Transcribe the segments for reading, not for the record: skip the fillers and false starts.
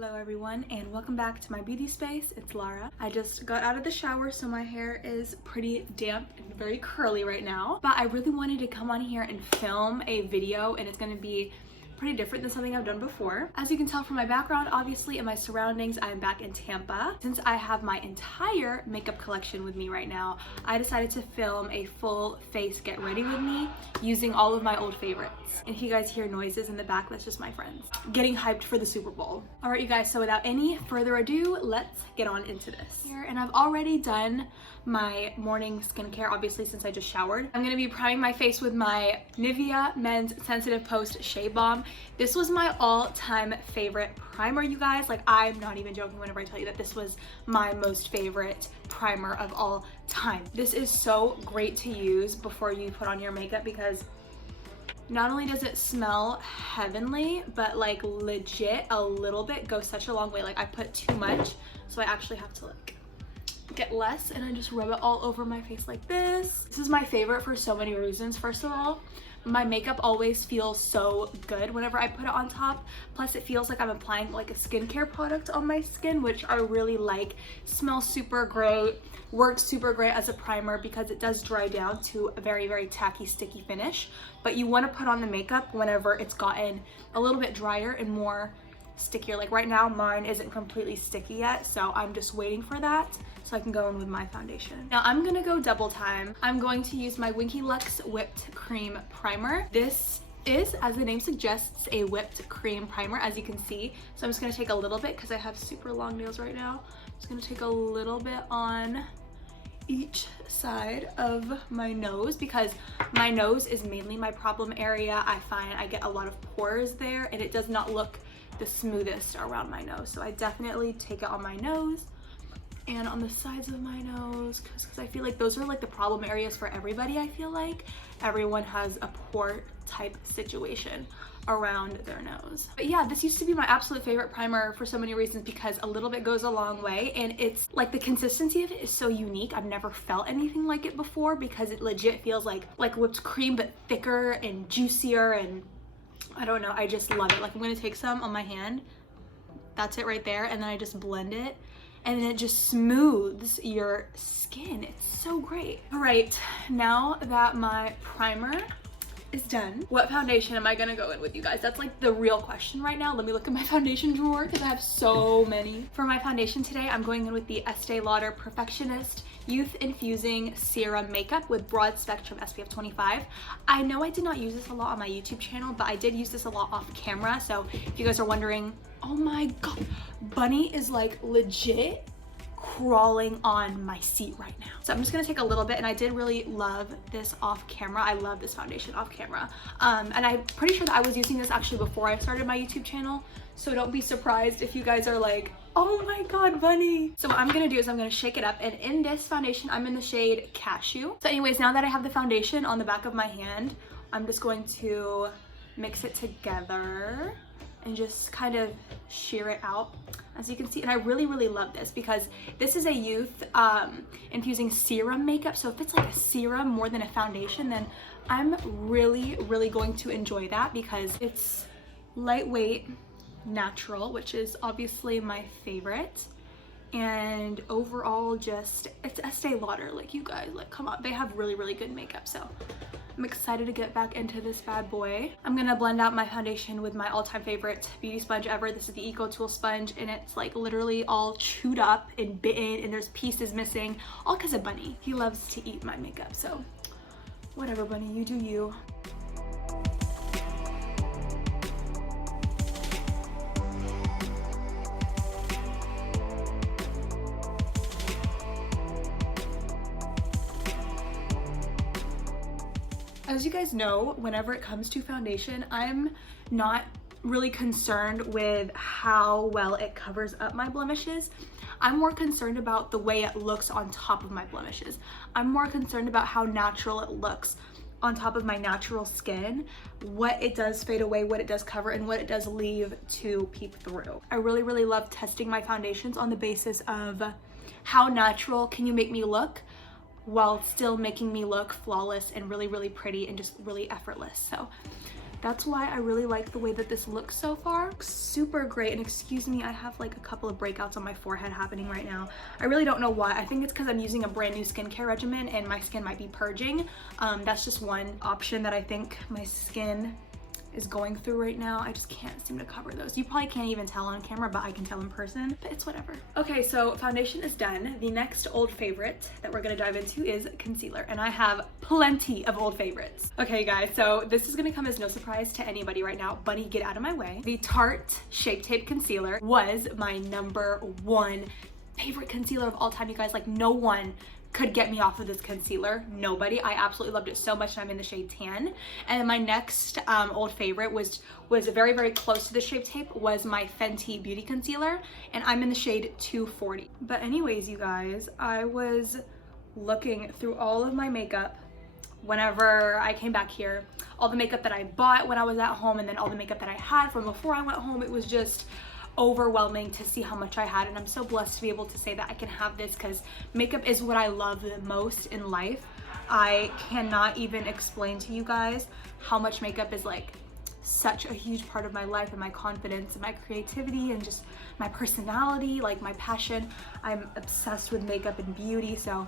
Hello everyone and welcome back to my beauty space. It's Lara. I just got out of the shower so my hair is pretty damp and very curly right now, but I really wanted to come on here and film a video, and it's going to be pretty different than something I've done before. As you can tell from my background, obviously, and my surroundings, I am back in Tampa. Since I have my entire makeup collection with me right now, I decided to film a full face get ready with me using all of my old favorites. And if you guys hear noises in the back, that's just my friends getting hyped for the Super Bowl. All right, you guys, so without any further ado, let's get on into this. And I've already done my morning skincare, obviously, since I just showered. I'm gonna be priming my face with my Nivea Men's Sensitive Post Shea Balm. This was my all-time favorite primer, you guys. Like, I'm not even joking whenever I tell you that this was my most favorite primer of all time. This is so great to use before you put on your makeup because not only does it smell heavenly, but like legit a little bit goes such a long way. Like, I put too much, so I actually have to like get less, and I just rub it all over my face like this. This is my favorite for so many reasons. First of all, my makeup always feels so good whenever I put it on top. Plus, it feels like I'm applying like a skincare product on my skin, which I really like. Smells super great, works super great as a primer because it does dry down to a very, very tacky, sticky finish. But you want to put on the makeup whenever it's gotten a little bit drier and more stickier. Like right now, mine isn't completely sticky yet, so I'm just waiting for that so I can go in with my foundation. Now I'm gonna go double time. I'm going to use my Winky Luxe Whipped Cream Primer. This is, as the name suggests, a whipped cream primer, as you can see. So I'm just gonna take a little bit because I have super long nails right now. I'm just gonna take a little bit on each side of my nose because my nose is mainly my problem area. I find I get a lot of pores there and it does not look the smoothest around my nose. So I definitely take it on my nose and on the sides of my nose because I feel like those are like the problem areas for everybody. I feel like everyone has a pore type situation around their nose. But yeah, this used to be my absolute favorite primer for so many reasons because a little bit goes a long way, and it's like the consistency of it is so unique. I've never felt anything like it before because it legit feels like whipped cream but thicker and juicier, and I don't know, I just love it. Like, I'm gonna take some on my hand, that's it right there, and then I just blend it and then it just smooths your skin. It's so great. All right, now that my primer is done, what foundation am I gonna go in with, you guys? That's like the real question right now. Let me look at my foundation drawer because I have so many. For my foundation today, I'm going in with the Estée Lauder Perfectionist Youth-Infusing Serum Makeup with Broad Spectrum SPF 25. I know I did not use this a lot on my YouTube channel, but I did use this a lot off camera. So if you guys are wondering, oh my god, Bunny is like legit crawling on my seat right now. So I'm just gonna take a little bit, and I did really love this off camera. I love this foundation off camera. And I'm pretty sure that I was using this actually before I started my YouTube channel. So don't be surprised if you guys are like, oh my god, Bunny. So what I'm gonna do is I'm gonna shake it up, and in this foundation, I'm in the shade Cashew. So anyways, now that I have the foundation on the back of my hand, I'm just going to mix it together and just kind of sheer it out, as you can see. And I really, really love this because this is a youth infusing serum makeup. So if it's like a serum more than a foundation, then I'm really, really going to enjoy that because it's lightweight, natural, which is obviously my favorite, and overall just, it's Estée Lauder. Like, you guys, like, come on, they have really, really good makeup. So I'm excited to get back into this bad boy. I'm gonna blend out my foundation with my all-time favorite beauty sponge ever. This is the Eco Tool sponge, and it's like literally all chewed up and bitten, and there's pieces missing, all because of Bunny. He loves to eat my makeup, so whatever, Bunny, you do you. As you guys know, whenever it comes to foundation, I'm not really concerned with how well it covers up my blemishes. I'm more concerned about the way it looks on top of my blemishes. I'm more concerned about how natural it looks on top of my natural skin, what it does fade away, what it does cover, and what it does leave to peep through. I really, really love testing my foundations on the basis of how natural can you make me look while still making me look flawless and really, really pretty and just really effortless. So That's why I really like the way that this looks so far. Super great. And excuse me, I have like a couple of breakouts on my forehead happening right now. I really don't know why. I think it's because I'm using a brand new skincare regimen and my skin might be purging. That's just one option that I think my skin is going through right now. I just can't seem to cover those. You probably can't even tell on camera, but I can tell in person, but it's whatever. Okay, so foundation is done. The next old favorite that we're gonna dive into is concealer, and I have plenty of old favorites. Okay guys, so this is gonna come as no surprise to anybody right now. Bunny, get out of my way. The Tarte Shape Tape Concealer was my #1 favorite concealer of all time, you guys. Like, no one could get me off of this concealer. Nobody. I absolutely loved it so much, and I'm in the shade Tan. And then my next old favorite was very, very close to the Shape Tape, was my Fenty Beauty Concealer, and I'm in the shade 240. But anyways, you guys, I was looking through all of my makeup whenever I came back here, all the makeup that I bought when I was at home, and then all the makeup that I had from before I went home. It was just overwhelming to see how much I had, and I'm so blessed to be able to say that I can have this, because makeup is what I love the most in life. I cannot even explain to you guys how much makeup is like such a huge part of my life and my confidence and my creativity and just my personality, like my passion. I'm obsessed with makeup and beauty, so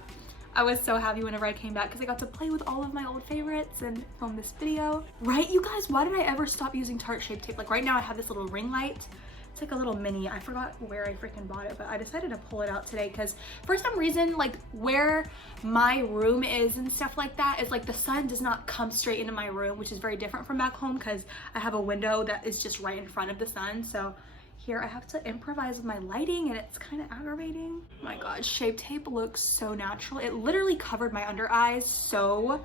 I was so happy whenever I came back because I got to play with all of my old favorites and film this video. Right, you guys, why did I ever stop using Tarte Shape Tape? Like right now I have this little ring light. It's like a little mini. I forgot where I freaking bought it, but I decided to pull it out today because for some reason, like where my room is and stuff like that, is like the sun does not come straight into my room, which is very different from back home because I have a window that is just right in front of the sun. So here I have to improvise with my lighting and it's kind of aggravating. Oh my god, Shape Tape looks so natural. It literally covered my under eyes so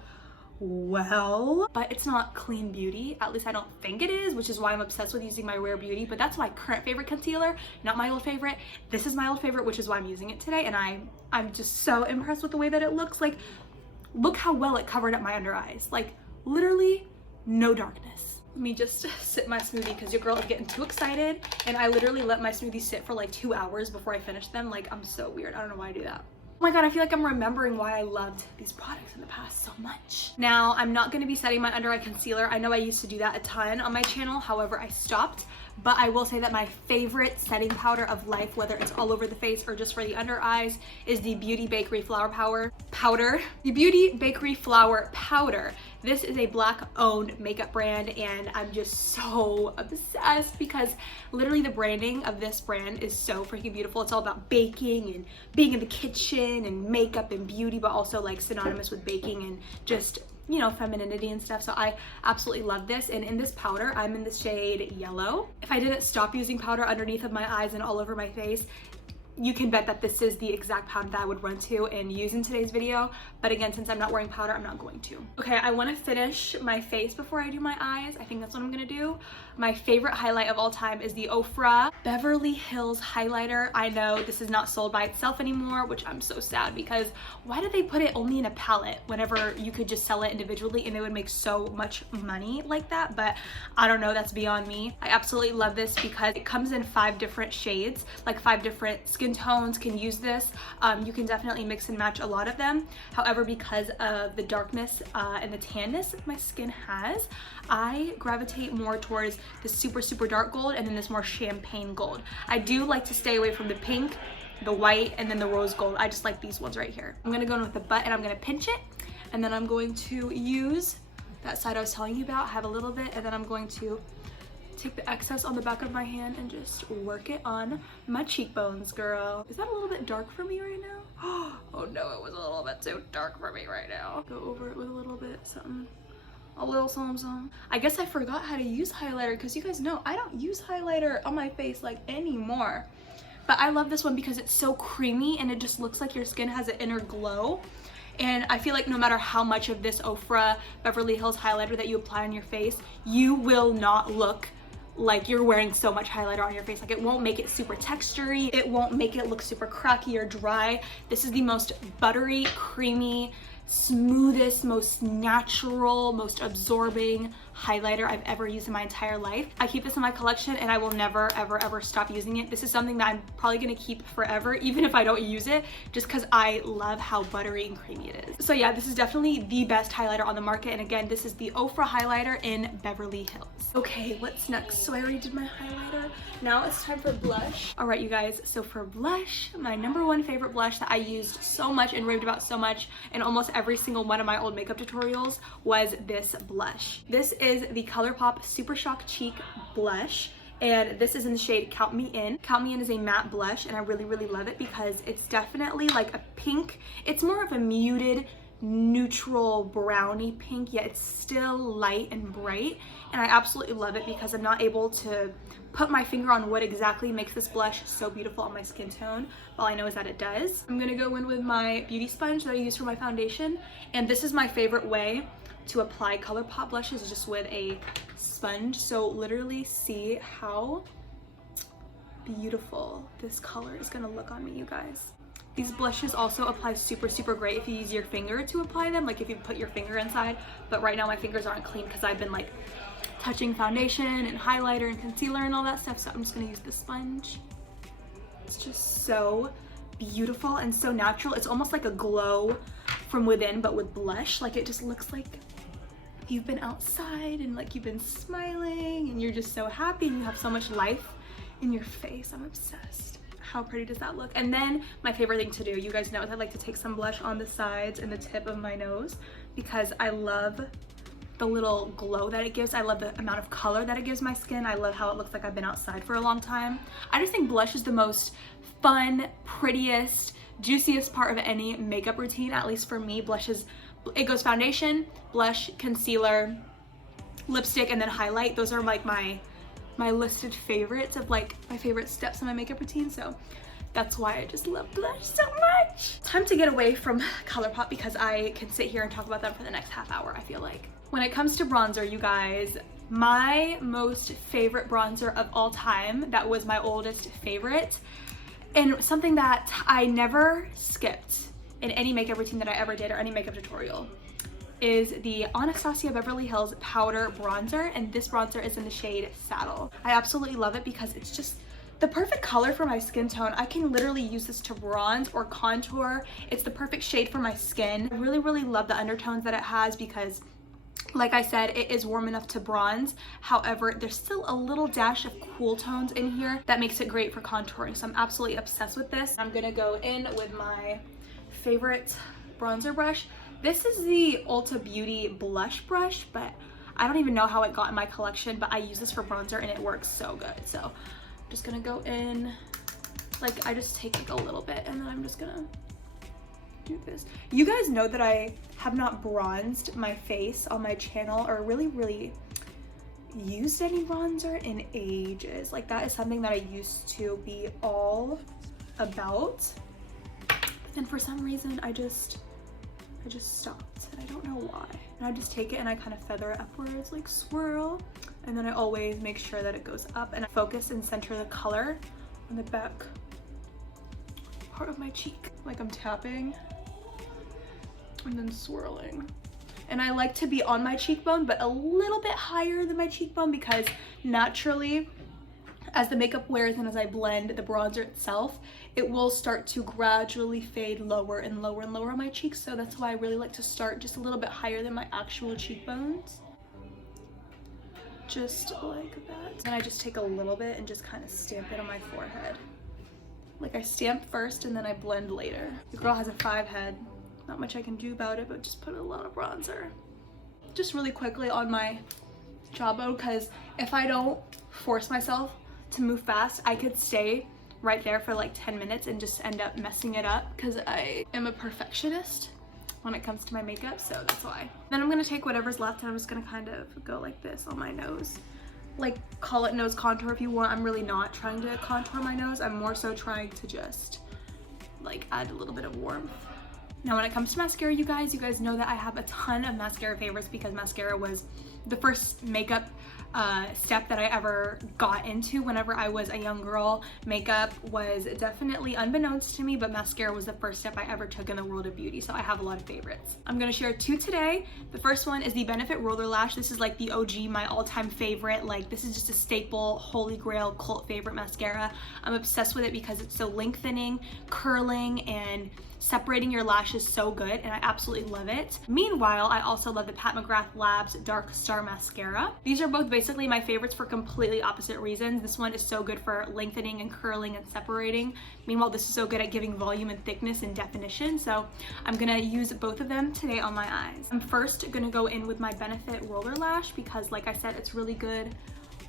well, but it's not clean beauty. At least I don't think it is, which is why I'm obsessed with using my Rare Beauty. But that's my current favorite concealer, not my old favorite. This is my old favorite, which is why I'm using it today, and I'm just so impressed with the way that it looks. Like, look how well it covered up my under eyes. Like, literally no darkness. Let me just sip my smoothie because your girl is getting too excited, and I literally let my smoothie sit for like 2 hours before I finished them. Like, I'm so weird. I don't know why I do that. Oh my god, I feel like I'm remembering why I loved these products in the past so much. Now, I'm not going to be setting my under eye concealer. I know I used to do that a ton on my channel, however, I stopped. But I will say that my favorite setting powder of life, whether it's all over the face or just for the under eyes, is the Beauty Bakerie Flour Powder. The Beauty Bakerie Flour Powder. This is a Black-owned makeup brand, and I'm just so obsessed because literally the branding of this brand is so freaking beautiful. It's all about baking and being in the kitchen and makeup and beauty, but also like synonymous with baking and just, you know, femininity and stuff. So I absolutely love this. And in this powder, I'm in the shade Yellow. If I didn't stop using powder underneath of my eyes and all over my face, you can bet that this is the exact powder that I would run to and use in today's video. But again, since I'm not wearing powder, I'm not going to. Okay, I want to finish my face before I do my eyes. I think that's what I'm gonna do. My favorite highlight of all time is the Ofra Beverly Hills highlighter. I know this is not sold by itself anymore, which I'm so sad because why did they put it only in a palette whenever you could just sell it individually and they would make so much money like that? But I don't know, that's beyond me. I absolutely love this because it comes in 5 different shades, like 5 different skin tones can use this. You can definitely mix and match a lot of them. However, because of the darkness and the tanness my skin has, I gravitate more towards the super dark gold and then this more champagne gold. I do like to stay away from the pink, the white, and then the rose gold. I just like these ones right here. I'm gonna go in with the butt and I'm gonna pinch it, and then I'm going to use that side I was telling you about, have a little bit, and then I'm going to take the excess on the back of my hand and just work it on my cheekbones, girl. Is that a little bit dark for me right now? Oh no, it was a little bit too dark for me right now. Go over it with a little bit, something. A little something. I guess I forgot how to use highlighter because you guys know I don't use highlighter on my face like anymore. But I love this one because it's so creamy and it just looks like your skin has an inner glow. And I feel like no matter how much of this Ofra Beverly Hills highlighter that you apply on your face, you will not look like you're wearing so much highlighter on your face. Like, it won't make it super textury. It won't make it look super cracky or dry. This is the most buttery, creamy, smoothest, most natural, most absorbing highlighter I've ever used in my entire life. I keep this in my collection and I will never ever stop using it. This is something that I'm probably gonna keep forever, even if I don't use it, just because I love how buttery and creamy it is. So yeah, this is definitely the best highlighter on the market, and again, this is the Ofra highlighter in Beverly Hills. Okay, what's next? So I already did my highlighter. Now it's time for blush. All right, you guys, so for blush, my #1 favorite blush that I used so much and raved about so much in almost every single one of my old makeup tutorials was this blush. This is the Colourpop Super Shock Cheek blush, and this is in the shade Count Me In. Count Me In is a matte blush, and I really love it because it's definitely like a pink. It's more of a muted, neutral brownie pink, yet it's still light and bright, and I absolutely love it because I'm not able to put my finger on what exactly makes this blush so beautiful on my skin tone. All I know is that it does. I'm gonna go in with my beauty sponge that I use for my foundation, and this is my favorite way to apply Colourpop blushes, is just with a sponge. So literally see how beautiful this color is gonna look on me, you guys. These blushes also apply super great if you use your finger to apply them, like if you put your finger inside, but right now my fingers aren't clean because I've been like touching foundation and highlighter and concealer and all that stuff, so I'm just gonna use the sponge. It's just so beautiful and so natural. It's almost like a glow from within, but with blush. Like it just looks like you've been outside and like you've been smiling and you're just so happy and you have so much life in your face. I'm obsessed. How pretty does that look? And then my favorite thing to do, you guys know, is I like to take some blush on the sides and the tip of my nose because I love the little glow that it gives. I love the amount of color that it gives my skin. I love how it looks like I've been outside for a long time. I just think blush is the most fun, prettiest, juiciest part of any makeup routine. At least for me, blush is, it goes foundation, blush, concealer, lipstick, and then highlight. Those are like my listed favorites of like my favorite steps in my makeup routine, so that's why I just love blush so much. Time to get away from Colourpop because I can sit here and talk about them for the next half hour, I feel like. When it comes to bronzer, you guys, my most favorite bronzer of all time, that was my oldest favorite, and something that I never skipped in any makeup routine that I ever did or any makeup tutorial, is the Anastasia Beverly Hills powder bronzer, and this bronzer is in the shade Saddle. I absolutely love it because it's just the perfect color for my skin tone. I can literally use this to bronze or contour. It's the perfect shade for my skin. I really love the undertones that it has because, like I said, it is warm enough to bronze. However, there's still a little dash of cool tones in here that makes it great for contouring, so I'm absolutely obsessed with this. I'm gonna go in with my favorite bronzer brush. This is the Ulta Beauty blush brush, but I don't even know how it got in my collection, but I use this for bronzer and it works so good. So I'm just gonna go in, like I just take like a little bit and then I'm just gonna do this. You guys know that I have not bronzed my face on my channel or really used any bronzer in ages. Like that is something that I used to be all about, and for some reason I just stopped, and I don't know why. And I just take it and I kind of feather it upwards, like swirl, and then I always make sure that it goes up, and I focus and center the color on the back part of my cheek, like I'm tapping and then swirling. And I like to be on my cheekbone, but a little bit higher than my cheekbone, because naturally, as the makeup wears and as I blend the bronzer itself, it will start to gradually fade lower and lower and lower on my cheeks. So that's why I really like to start just a little bit higher than my actual cheekbones. Just like that. And I just take a little bit and just kind of stamp it on my forehead. Like I stamp first and then I blend later. The girl has a 5 head. Not much I can do about it, but just put a lot of bronzer. Just really quickly on my jawbone, because if I don't force myself to move fast, I could stay right there for like 10 minutes and just end up messing it up, because I am a perfectionist when it comes to my makeup, so that's why. Then I'm gonna take whatever's left and I'm just gonna kind of go like this on my nose. Like, call it nose contour if you want. I'm really not trying to contour my nose. I'm more so trying to just like add a little bit of warmth. Now when it comes to mascara, you guys know that I have a ton of mascara favorites, because mascara was the first makeup step that I ever got into whenever I was a young girl. Makeup was definitely unbeknownst to me, but mascara was the first step I ever took in the world of beauty, so I have a lot of favorites. I'm gonna share two today. The first one is the Benefit Roller Lash. This is like the OG, my all-time favorite. Like, this is just a staple, holy grail, cult favorite mascara. I'm obsessed with it because it's so lengthening, curling, and separating your lashes so good, and I absolutely love it. Meanwhile, I also love the Pat McGrath Labs Dark Star Mascara. These are both basically my favorites for completely opposite reasons. This one is so good for lengthening and curling and separating. Meanwhile, this is so good at giving volume and thickness and definition, so I'm gonna use both of them today on my eyes. I'm first gonna go in with my Benefit Roller Lash because, like I said, it's really good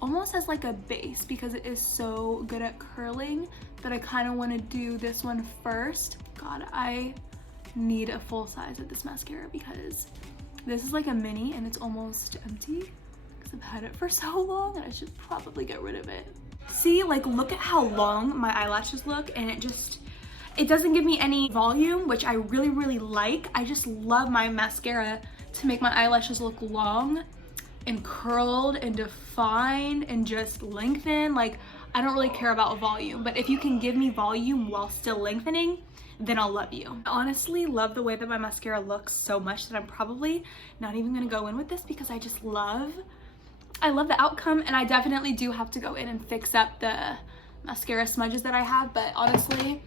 almost as like a base because it is so good at curling that I kind of want to do this one first. God, I need a full size of this mascara because this is like a mini and it's almost empty because I've had it for so long and I should probably get rid of it. See, like, look at how long my eyelashes look, and it doesn't give me any volume, which I really like. I just love my mascara to make my eyelashes look long and curled and defined and just lengthen. Like, I don't really care about volume, but if you can give me volume while still lengthening, then I'll love you. I honestly love the way that my mascara looks so much that I'm probably not even gonna go in with this because I love the outcome, and I definitely do have to go in and fix up the mascara smudges that I have, but honestly,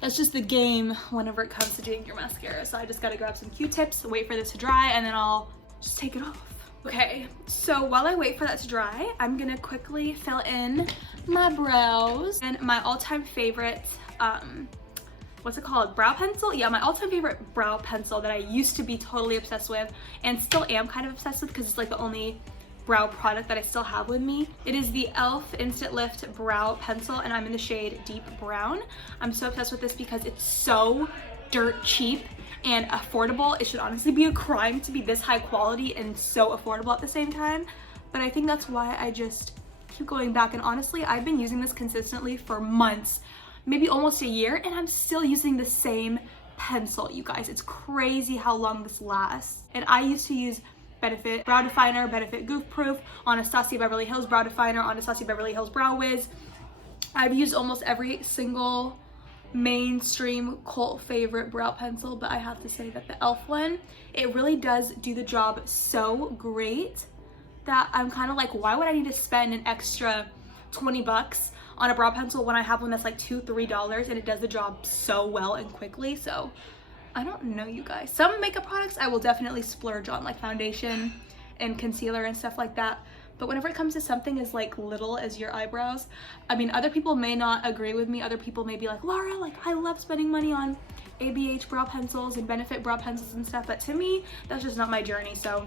that's just the game whenever it comes to doing your mascara. So I just gotta grab some Q-tips, wait for this to dry, and then I'll just take it off. Okay, so while I wait for that to dry, I'm gonna quickly fill in my brows. And my all-time favorite, what's it called? Brow pencil? Yeah, my all-time favorite brow pencil that I used to be totally obsessed with and still am kind of obsessed with because it's like the only brow product that I still have with me. It is the e.l.f. Instant Lift Brow Pencil, and I'm in the shade Deep Brown. I'm so obsessed with this because it's so dirt cheap and affordable. It should honestly be a crime to be this high quality and so affordable at the same time, but I think that's why I just keep going back. And honestly, I've been using this consistently for months, maybe almost a year, and I'm still using the same pencil, you guys. It's crazy how long this lasts. And I used to use Benefit Brow Definer, Benefit Goof Proof, Anastasia Beverly Hills Brow Definer, Anastasia Beverly Hills Brow Wiz. I've used almost every single mainstream cult favorite brow pencil, but I have to say that the e.l.f. one, it really does do the job so great that I'm kind of like, why would I need to spend an extra 20 bucks on a brow pencil when I have one that's like $2-3 and it does the job so well and quickly? So I don't know, you guys. Some makeup products I will definitely splurge on, like foundation and concealer and stuff like that. But whenever it comes to something as like little as your eyebrows, I mean, other people may not agree with me. Other people may be like, Lara, like, I love spending money on ABH brow pencils and Benefit brow pencils and stuff, but to me, that's just not my journey. So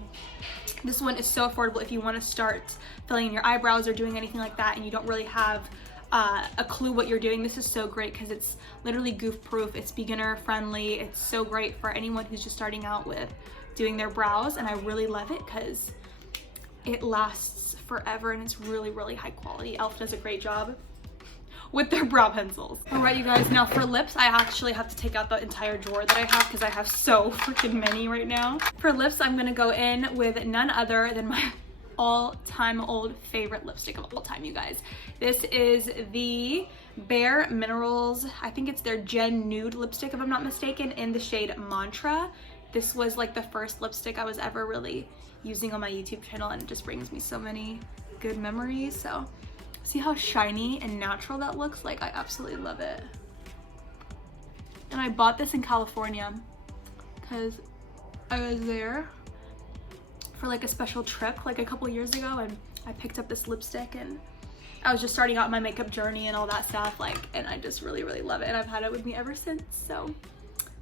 this one is so affordable if you want to start filling in your eyebrows or doing anything like that and you don't really have a clue what you're doing. This is so great because it's literally goof proof, it's beginner friendly, it's so great for anyone who's just starting out with doing their brows, and I really love it because it lasts forever and it's really high quality. e.l.f. does a great job with their brow pencils. All right, you guys, now for lips, I actually have to take out the entire drawer that I have because I have so freaking many right now. For lips, I'm gonna go in with none other than my all-time old favorite lipstick of all time, you guys. This is the Bare Minerals, I think it's their Gen Nude lipstick if I'm not mistaken, in the shade Mantra. This was like the first lipstick I was ever really using on my YouTube channel, and it just brings me so many good memories. So see how shiny and natural that looks? Like, I absolutely love it. And I bought this in California because I was there for like a special trip like a couple years ago, and I picked up this lipstick and I was just starting out my makeup journey and all that stuff, like, and I just really love it, and I've had it with me ever since. So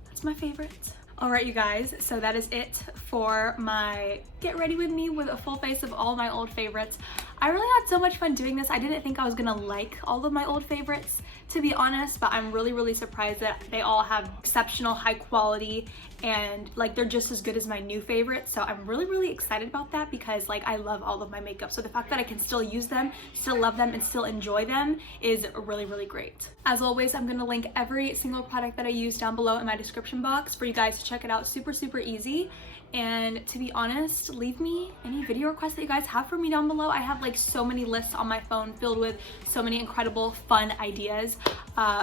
that's my favorite. All right, you guys, so that is it for my get ready with me with a full face of all my old favorites. I really had so much fun doing this. I didn't think I was gonna like all of my old favorites, to be honest, but I'm really surprised that they all have exceptional high quality and like they're just as good as my new favorites. So I'm really excited about that because like I love all of my makeup. So the fact that I can still use them, still love them, and still enjoy them is really great. As always, I'm gonna link every single product that I use down below in my description box for you guys to check it out. Super easy. And to be honest, leave me any video requests that you guys have for me down below. I have like so many lists on my phone filled with so many incredible fun ideas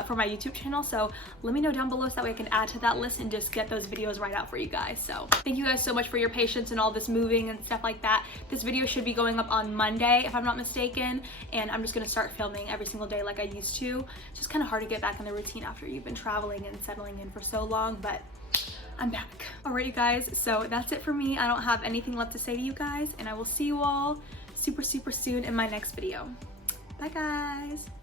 for my YouTube channel. So let me know down below so that way I can add to that list and just get those videos right out for you guys. So thank you guys so much for your patience and all this moving and stuff like that. This video should be going up on Monday if I'm not mistaken, and I'm just gonna start filming every single day like I used to. It's just kind of hard to get back in the routine after you've been traveling and settling in for so long, but I'm back. Alright you guys, so that's it for me. I don't have anything left to say to you guys, and I will see you all super soon in my next video. Bye guys.